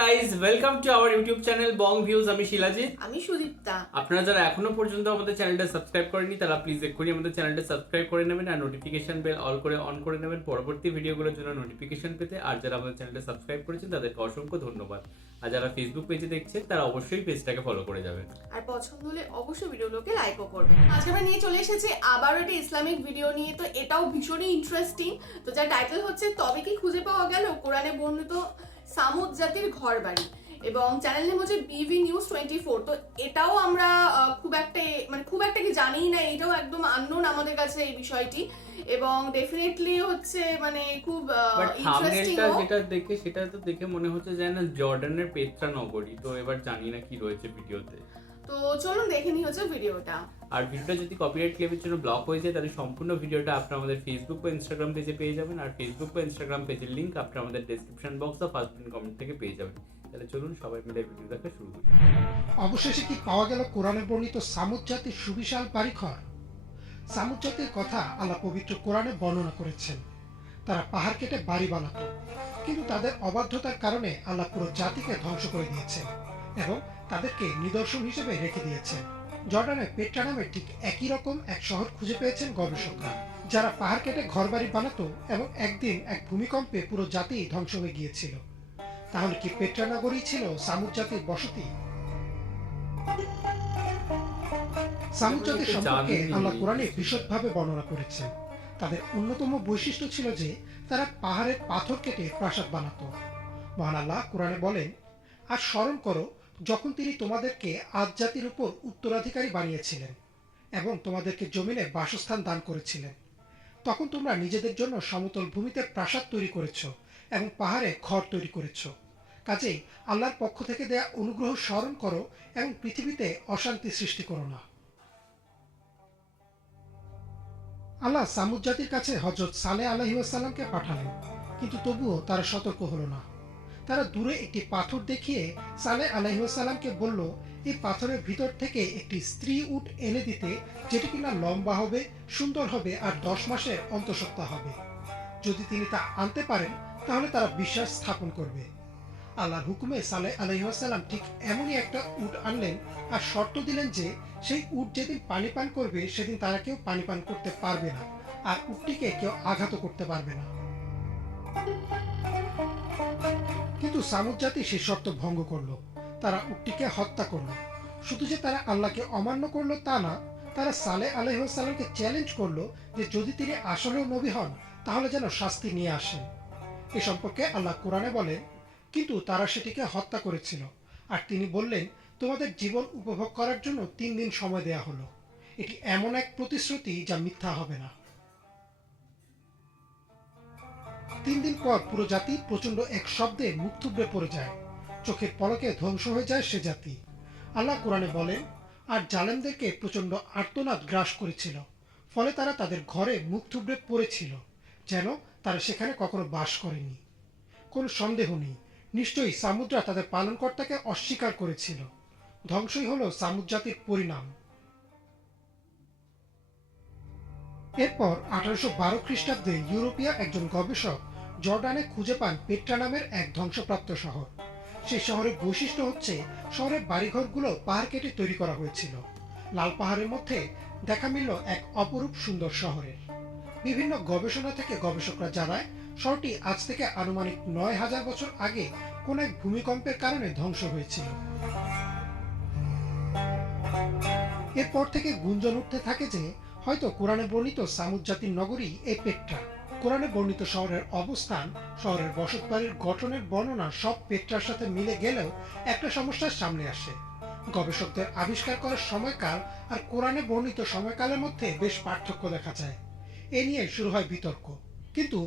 Guys, welcome to our YouTube channel Bong views. আমি শিলাজিৎ। আমি সুদীপ্তা। আপনারা যারা এখনো পর্যন্ত আমাদের চ্যানেলটা সাবস্ক্রাইব করেনি তারা প্লিজ এক্ষুনি আমাদের চ্যানেলটা সাবস্ক্রাইব করে নেবেন আর নোটিফিকেশন বেল অন করে নেবেন পরবর্তী ভিডিওগুলোর জন্য নোটিফিকেশন পেতে। আর যারা আমাদের চ্যানেলটা সাবস্ক্রাইব করেছেন তাদেরকে অসংখ্য ধন্যবাদ। আর যারা ফেসবুক পেজে দেখছেন তারা অবশ্যই পেজটাকে ফলো করে যাবেন আর পছন্দ হলে অবশ্যই ভিডিওগুলোকে লাইকও করবেন। আজকে আমরা নিয়ে চলে এসেছি আবার একটা ইসলামিক ভিডিও নিয়ে। তো এটাও ভীষণই ইন্টারেস্টিং। তো যার টাইটেল হচ্ছে তবে কি খুঁজে পাওয়া গেল কোরআনে বর্ণিত সামুদ জাতির ঘর বাড়ি, এবং চ্যানেল নেম হচ্ছে বিভি নিউজ 24। তো এটাও আমরা খুব একটা কি জানিই না, এটাও একদম আননোন আমাদের কাছে এই বিষয়টি, এবং ডেফিনেটলি হচ্ছে খুব ইন্টারেস্টিং। যেটা দেখে সেটা তো দেখে মনে হচ্ছে যে না জর্ডানের পেত্রা নগরী। তো এবার জানি না কি রয়েছে ভিডিওতে, তো চলুন দেখে নি হচ্ছে ভিডিওটা। আর ভিডিওটা যদি কপিরাইট ক্লেমের জন্য ব্লক হয়ে যায় তাহলে সম্পূর্ণ ভিডিওটা আপনারা আমাদের ফেসবুক বা ইনস্টাগ্রাম পেজে পেয়ে যাবেন। আর ফেসবুক বা ইনস্টাগ্রাম পেজের লিংক আপনারা আমাদের ডেসক্রিপশন বক্স বা ফার্স্ট পিন কমেন্ট থেকে পেয়ে যাবেন। তাহলে চলুন সবাই মিলে ভিডিও দেখা শুরু করি। অবশেষে কি পাওয়া গেল কোরআনে বর্ণিত সামুদ জাতির সুবিশাল বাড়িঘর? সামুদ জাতির কথা আল্লাহ পবিত্র কোরআনে বর্ণনা করেছেন। তারা পাহাড় কেটে বাড়ি বানাতো, কিন্তু তাদের অবাধ্যতার কারণে আল্লাহ পুরো জাতিকে ধ্বংস করে দিয়েছেন এবং তাদেরকে নিদর্শন হিসেবে রেখে দিয়েছেন। জর্ডানে পেট্রা নামে ঠিক একই রকম এক শহর খুঁজে পেয়েছেন গবেষকরা, যারা পাহাড় কেটে ঘরবাড়ি বানাতো এবং একদিন এক ভূমিকম্পে পুরো জাতি ধ্বংস হয়ে গিয়েছিল। তাহলে কি পেট্রা নগরী ছিল সামুদ জাতির বসতি? সামুদ জাতির সম্পর্কে আল্লাহ কোরআনে বিশদভাবে বর্ণনা করেছেন। তাদের অন্যতম বৈশিষ্ট্য ছিল যে তারা পাহাড়ের পাথর কেটে প্রাসাদ বানাতো। মহান আল্লাহ কোরআনে বলেন, আর স্মরণ করো যখন তিনি তোমাদেরকে আদ জাতির উপর উত্তরাধিকারী বানিয়েছিলেন এবং তোমাদেরকে জমিনে বাসস্থান দান করেছিলেন। তখন তোমরা নিজেদের জন্য সমতল ভূমিতে প্রাসাদ তৈরি করেছ এবং পাহাড়ে ঘর তৈরি করেছ। কাজেই আল্লাহর পক্ষ থেকে দেয়া অনুগ্রহ স্মরণ করো এবং পৃথিবীতে অশান্তি সৃষ্টি করো না। আল্লাহ সামুদ জাতির কাছে হযরত সালেহ আলাইহিস সালামকে পাঠালেন, কিন্তু তবুও তারা সতর্ক হলো না। তারা দূরে একটি পাথর দেখিয়ে সালেহ আলাইহিস সালামকে বলল, এই পাথরের ভিতর থেকে একটি স্ত্রী উট এনে দিতে, যেটি কিনা লম্বা হবে, সুন্দর হবে আর 10 মাসের অন্তঃসত্ত্বা হবে। যদি তিনি তা আনতে পারেন তাহলে তারা বিশ্বাস স্থাপন করবে। আল্লাহর হুকুমে সালেহ আলাইহিস সালাম ঠিক এমনই একটা উট আনলেন আর শর্ত দিলেন যে সেই উট যেদিন পানি পান করবে সেদিন তারা কেউ পানি পান করতে পারবে না আর উটটিকে কেউ আঘাত করতে পারবে না। কিন্তু সামুদ জাতি সেই শর্ত ভঙ্গ করলো। তারা উটটিকে হত্যা করলো। শুধু যে তারা আল্লাহকে অমান্য করলো তা না, তারা সালেহ আলাইহিস সালামকে চ্যালেঞ্জ করলো যে যদি তিনি আসলেও নবী হন তাহলে যেন শাস্তি নিয়ে আসেন। এ সম্পর্কে আল্লাহ কোরআনে বলেন, কিন্তু তারা সেটিকে হত্যা করেছিল আর তিনি বললেন, তোমাদের জীবন উপভোগ করার জন্য 3 দিন সময় দেয়া হলো। এটি এমন এক প্রতিশ্রুতি যা মিথ্যা হবে না। 3 দিন পর পুরো জাতি প্রচন্ড এক শব্দে মুখ থুবড়ে পড়ে যায়। চোখের পলকে ধ্বংস হয়ে যায় সে জাতি। আল্লাহ কোরআনে বলেন, আর জালেমদেরকে প্রচন্ড আর্তনাদ গ্রাস করেছিল, ফলে তারা তাদের ঘরে মুখ থুবড়ে পড়েছিল, যেন তারা সেখানে কখনো বাস করেনি। কোনো সন্দেহ নেই, নিশ্চয়ই সামুদ্রা তাদের পালনকর্তাকে অস্বীকার করেছিল। ধ্বংসই হলো সামুদ জাতির পরিণাম। এরপর 1812 খ্রিস্টাব্দে ইউরোপীয় একজন গবেষক জর্ডানে খুঁজে পান পেট্রা নামের এক ধ্বংসপ্রাপ্ত শহর। সেই শহরের বৈশিষ্ট্য হচ্ছে শহরের বাড়িঘরগুলো পাহাড় কেটে তৈরি করা হয়েছিল। লাল পাহাড়ের মধ্যে দেখা মিলল এক অপরূপ সুন্দর শহরের। বিভিন্ন গবেষণা থেকে গবেষকরা জানায় শহরটি আজ থেকে আনুমানিক 9000 বছর আগে কোন এক ভূমিকম্পের কারণে ধ্বংস হয়েছিল। এরপর থেকে গুঞ্জন উঠতে থাকে যে হয়তো কোরআনে বর্ণিত সামুদ জাতির নগরী এই পেট্রা। কোরআনে বর্ণিত শহরের অবস্থান, শহরের বসতবাড়ির গঠনের বর্ণনা সব পেট্রার সাথে মিলে গেলেও একটা সমস্যার সামনে আসে। গবেষকদের আবিষ্কার করার সময়কাল আর কোরআনে বর্ণিত সময়কালের মধ্যে বেশ পার্থক্য দেখা যায়। এ নিয়ে শুরু হয় বিতর্ক। কিন্তু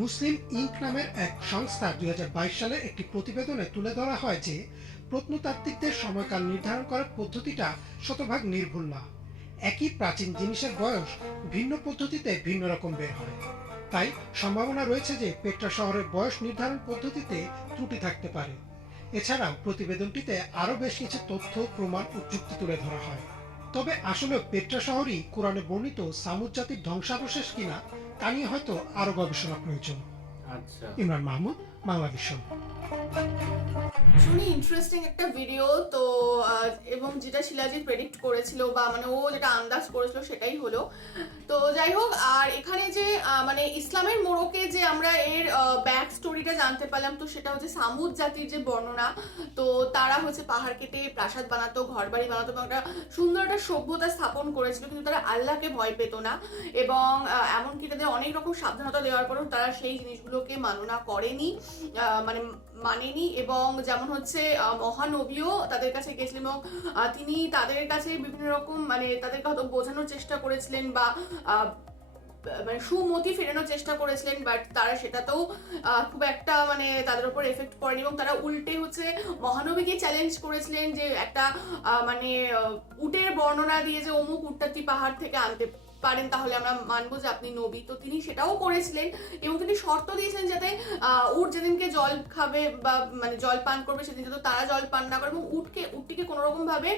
মুসলিম ইনক নামের এক সংস্থা 2022 সালে একটি প্রতিবেদনে তুলে ধরা হয় যে প্রত্নতাত্ত্বিকদের সময়কাল নির্ধারণ করার পদ্ধতিটা শতভাগ নির্ভুল না। একই প্রাচীন জিনিসের বয়স ভিন্ন পদ্ধতিতে ভিন্ন রকম বের হয়। তাই সম্ভাবনা রয়েছে যে পেট্রা শহরের বয়স নির্ধারণ পদ্ধতিতে ত্রুটি থাকতে পারে। এছাড়াও প্রতিবেদনটিতে আরো বেশ কিছু তথ্য, প্রমাণ ও যুক্তি তুলে ধরা হয়। তবে আসলে পেট্রা শহরই কোরআনে বর্ণিত সামুদ জাতির ধ্বংসাবশেষ কিনা তা নিয়ে হয়তো আরো গবেষণা প্রয়োজন। আচ্ছা, ইমরান মাহমুদ, বাংলাদেশ। শুনি ইন্টারেস্টিং একটা ভিডিও তো এবং যেটা শিলাজিৎ প্রেডিক্ট করেছিল বা মানে ও যেটা আন্দাজ করেছিল সেটাই হলো। তো যাই হোক, আর এখানে যে মানে ইসলামের মোড়কে যে আমরা এর ব্যাক স্টোরিটা জানতে পারলাম, তো সেটা হচ্ছে সামুদ জাতির যে বর্ণনা। তো তারা হচ্ছে পাহাড় কেটে প্রাসাদ বানাতো, ঘর বাড়ি বানাতো এবং একটা সুন্দর একটা সভ্যতা স্থাপন করেছিল, কিন্তু তারা আল্লাহকে ভয় পেত না এবং এমনকি তাদের অনেক রকম সাবধানতা দেওয়ার পরেও তারা সেই জিনিসগুলোকে মাননা করেনি, মানে মানেনি। এবং যেমন হচ্ছে মহানবীও তাদের কাছে গেছিলেন এবং তিনি তাদের কাছে বিভিন্ন রকম মানে তাদেরকে হয়তো বোঝানোর চেষ্টা করেছিলেন বা মানে সুমতি ফেরানোর চেষ্টা করেছিলেন, বাট তারা সেটাতেও খুব একটা মানে তাদের উপর এফেক্ট পড়েনি এবং তারা উল্টে হচ্ছে মহানবীকে চ্যালেঞ্জ করেছিলেন যে একটা মানে উটের বর্ণনা দিয়ে যে অমুক উটটা তুই পাহাড় থেকে আনতে পারেন তাহলে আমরা মানবো যে আপনি নবী। তো তিনি সেটাও করেছিলেন এবং তিনি শর্ত দিয়েছেন যাতে উট যেদিনকে জল খাবে বা মানে জল পান করবে সেদিন যাতে তারা জল পান না করে এবং উটটিকে কোনো রকম ভাবে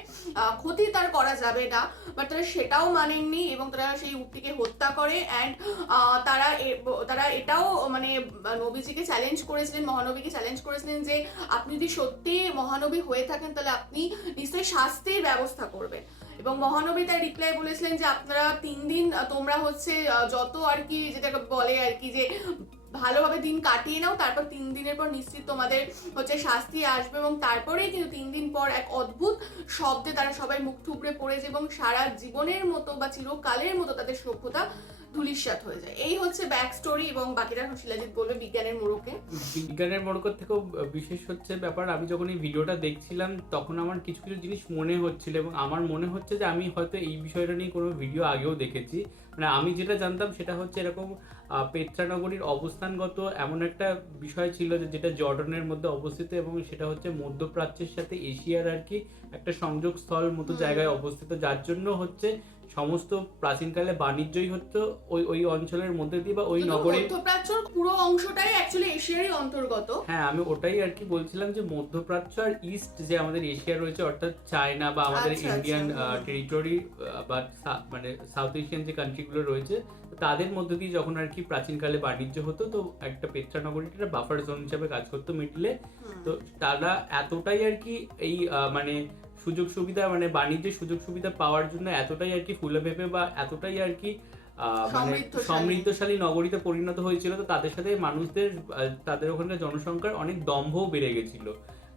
ক্ষতি তার করা যাবে না, বাট তারা সেটাও মানেননি এবং তারা সেই উটটিকে হত্যা করে। অ্যান্ড তারা এটাও মানে নবীজিকে চ্যালেঞ্জ করেছিলেন, মহানবীকে চ্যালেঞ্জ করেছিলেন যে আপনি যদি সত্যি মহানবী হয়ে থাকেন তাহলে আপনি নিশ্চয়ই শাস্তির ব্যবস্থা করবেন। এবং মহানবী তার রিপ্লাই বলেছিলেন যে আপনারা 3 দিন তোমরা হচ্ছে যত আর কি যেটাকে বলে আর কি যে ভালোভাবে দিন কাটিয়ে নাও, তারপর 3 দিনের পর নিশ্চিত তোমাদের হচ্ছে শাস্তি আসবে। এবং তারপরেই কিন্তু 3 দিন পর এক অদ্ভুত শব্দে তারা সবাই মুখ থুবড়ে পড়েছে এবং সারা জীবনের মতো বা চিরকালের মতো তাদের সভ্যতা ধূলিসাৎ হয়ে যায়। এই হচ্ছে ব্যাক স্টোরি এবং বাকিটা শিলাজিৎ বলবে বিজ্ঞানের মোড়কে। বিজ্ঞানের মোড়কের থেকেও বিশেষ হচ্ছে ব্যাপার, আমি যখন এই ভিডিওটা দেখছিলাম তখন আমার কিছু কিছু জিনিস মনে হচ্ছিল এবং আমার মনে হচ্ছে যে আমি হয়তো এই বিষয়টা নিয়ে কোনো ভিডিও আগেও দেখেছি। মানে আমি যেটা জানতাম সেটা হচ্ছে এরকম পেত্রা নগরীর অবস্থানগত এমন একটা বিষয় ছিল যে যেটা জর্ডানের মধ্যে অবস্থিত এবং সেটা হচ্ছে মধ্যপ্রাচ্যের সাথে এশিয়ার আর কি একটা সংযোগ স্থল মতো জায়গায় অবস্থিত, যার জন্য হচ্ছে সমস্ত প্রাচীনকালে বাণিজ্যই হতো ওই অঞ্চলের মধ্যে দিয়ে বা ওই নগরে। মধ্যপ্রাচ্যের পুরো অংশটাই অ্যাকচুয়ালি এশিয়ারই অন্তর্গত। হ্যাঁ, আমি ওটাই আর কি বলছিলাম যে মধ্যপ্রাচ্য আর ইস্ট যে আমাদের এশিয়া রয়েছে অর্থাৎ চায়না বা আমাদের ইন্ডিয়ান টেরিটরি বা মানে সাউথ এশিয়ান যে কান্ট্রিগুলো রয়েছে তাদের মধ্যে দিয়ে যখন আর কি প্রাচীনকালে বাণিজ্য হতো, তো একটা পেত্রা নগরীটা একটা বাফার জোন হিসাবে কাজ করতো মিডলে। তো তারা এতটাই আর কি এই মানে সুযোগ সুবিধা মানে বাণিজ্যের সুযোগ সুবিধা পাওয়ার জন্য এতটাই আর কি ফুলে ফেপে বা এতটাই আর কি মানে সমৃদ্ধশালী নগরীতে পরিণত হয়েছিল। তো তাদের সাথে মানুষদের তাদের ওখানকার জনসংখ্যার অনেক দম্ভও বেড়ে গেছিল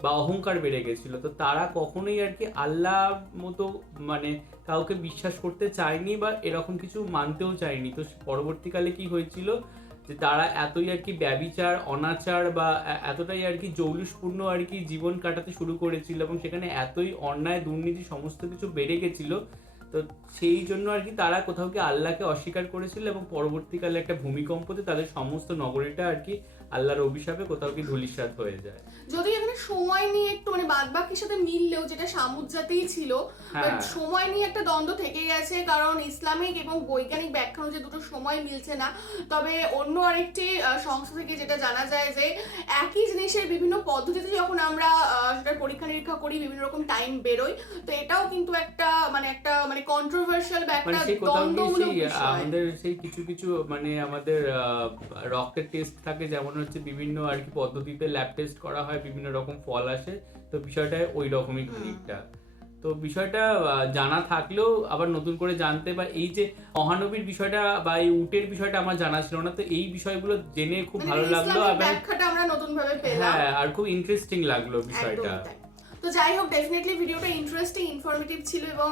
বা অহংকার বেড়ে গেছিল। তো তারা কখনোই আর কি আল্লাহ মতো মানে কাউকে বিশ্বাস করতে চায়নি বা এরকম কিছু মানতেও চায়নি। তো পরবর্তীকালে কি হয়েছিল যে তারা এতই আর কি ব্যভিচার, অনাচার বা এতটাই আর কি জৌলুসপূর্ণ আর কি জীবন কাটাতে শুরু করেছিল এবং সেখানে এতই অন্যায় দুর্নীতি সমস্ত কিছু বেড়ে গেছিল। তো সেই জন্য আর কি তারা কোথাও কি আল্লাহকে অস্বীকার করেছিল এবং পরবর্তীকালে একটা ভূমিকম্পতে তাদের সমস্ত নগরীটা আর কি আল্লাহর অভিশাপে কোথাও কি ধূলিসাৎ হয়ে যায়। যদি এখানে সময় নিয়ে একটু মানে বাদ বাকির সাথে মিললেও যেটা সামুদ্রাতেই ছিল, সময় নিয়ে একটা দ্বন্দ্ব থেকে গেছে কারণ ইসলামিক এবং বৈজ্ঞানিক ব্যাখ্যা অনুযায়ী দুটো সময় মিলছে না। তবে অন্য আরেকটি সংস্থা থেকে যেটা জানা যায় যে একই জিনিসের বিভিন্ন পদ্ধতিতে যখন আমরা সেটার পরীক্ষা নিরীক্ষা করি বিভিন্ন রকম টাইম বেরোয়, তো এটাও কিন্তু একটা মানে কন্ট্রোভার্সিয়াল বা একটা দ্বন্দ্বমূলক বিষয়। আমাদের সেই কিছু কিছু মানে আমাদের রক্তের টেস্ট থাকে, যেমন হচ্ছে বিভিন্ন আর কি পদ্ধতিতে ল্যাব টেস্ট করা হয়, বিভিন্ন রকম ফল আসে। তো বিষয়টা ওই রকমই খানিকটা। তো বিষয়টা জানা থাকলেও আবার নতুন করে জানতে বা এই যে মহানবীর বিষয়টা বা এই উটের বিষয়টা আমার জানা ছিল না, তো এই বিষয়গুলো জেনে খুব ভালো লাগলো ব্যাখ্যাটা আমরা নতুন ভাবে পেলাম। হ্যাঁ, আর খুব ইন্টারেস্টিং লাগলো বিষয়টা। তো যাই হোক, ডেফিনেটলি ভিডিওটা ইন্টারেস্টিং ইনফরমেটিভ ছিল এবং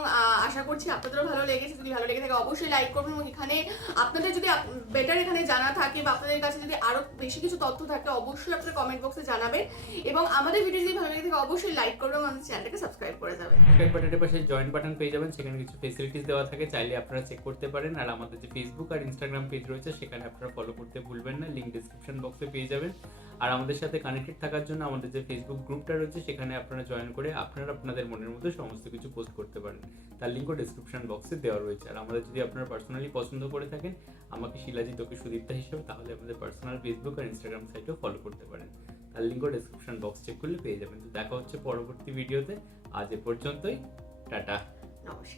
আশা করছি আপনাদেরও ভালো লেগেছে। যদি ভালো লেগে থাকে অবশ্যই লাইক করবেন এবং এখানে আপনাদের যদি বেটার এখানে জানা থাকে বা আপনাদের কাছে যদি আরো বেশি কিছু তথ্য থাকে অবশ্যই আপনারা কমেন্ট বক্সে জানাবেন এবং আমাদের ভিডিও যদি ভালো লেগে থাকে অবশ্যই লাইক করবেন এবং আমাদের চ্যানেলটাকে সাবস্ক্রাইব করে যাবেন। সাবস্ক্রাইব বাটনের পাশে জয়েন বাটন পেয়ে যাবেন, সেখানে কিছু ফেসিলিটিস দেওয়া থাকে, চাইলে আপনারা চেক করতে পারেন। আর আমাদের যে ফেসবুক আর ইনস্টাগ্রাম পেজ রয়েছে সেখানে আপনারা ফলো করতে ভুলবেন না, লিংক ডেসক্রিপশন বক্সে পেয়ে যাবেন। আর আমাদের সাথে কানেক্টেড থাকার জন্য আমাদের যে ফেসবুক গ্রুপটা রয়েছে সেখানে আপনারা জয়েন করে আপনারা আপনাদের মনের মতো সমস্ত কিছু পোস্ট করতে পারেন, তার লিঙ্কও ডেসক্রিপশন বক্সে দেওয়া রয়েছে। আর আমাদের যদি আপনারা পার্সোনালি পছন্দ করে থাকেন আমাকে শিলাজিৎ ওকে সুদীপ্তা হিসেবে, তাহলে আমাদের পার্সোনাল ফেসবুক আর ইনস্টাগ্রাম সাইটেও ফলো করতে পারেন, তার লিঙ্কও ডেসক্রিপশন বক্স চেক করলে পেয়ে যাবেন। তো দেখা হচ্ছে পরবর্তী ভিডিওতে, আজ এ পর্যন্তই, টাটা, নমস্কার।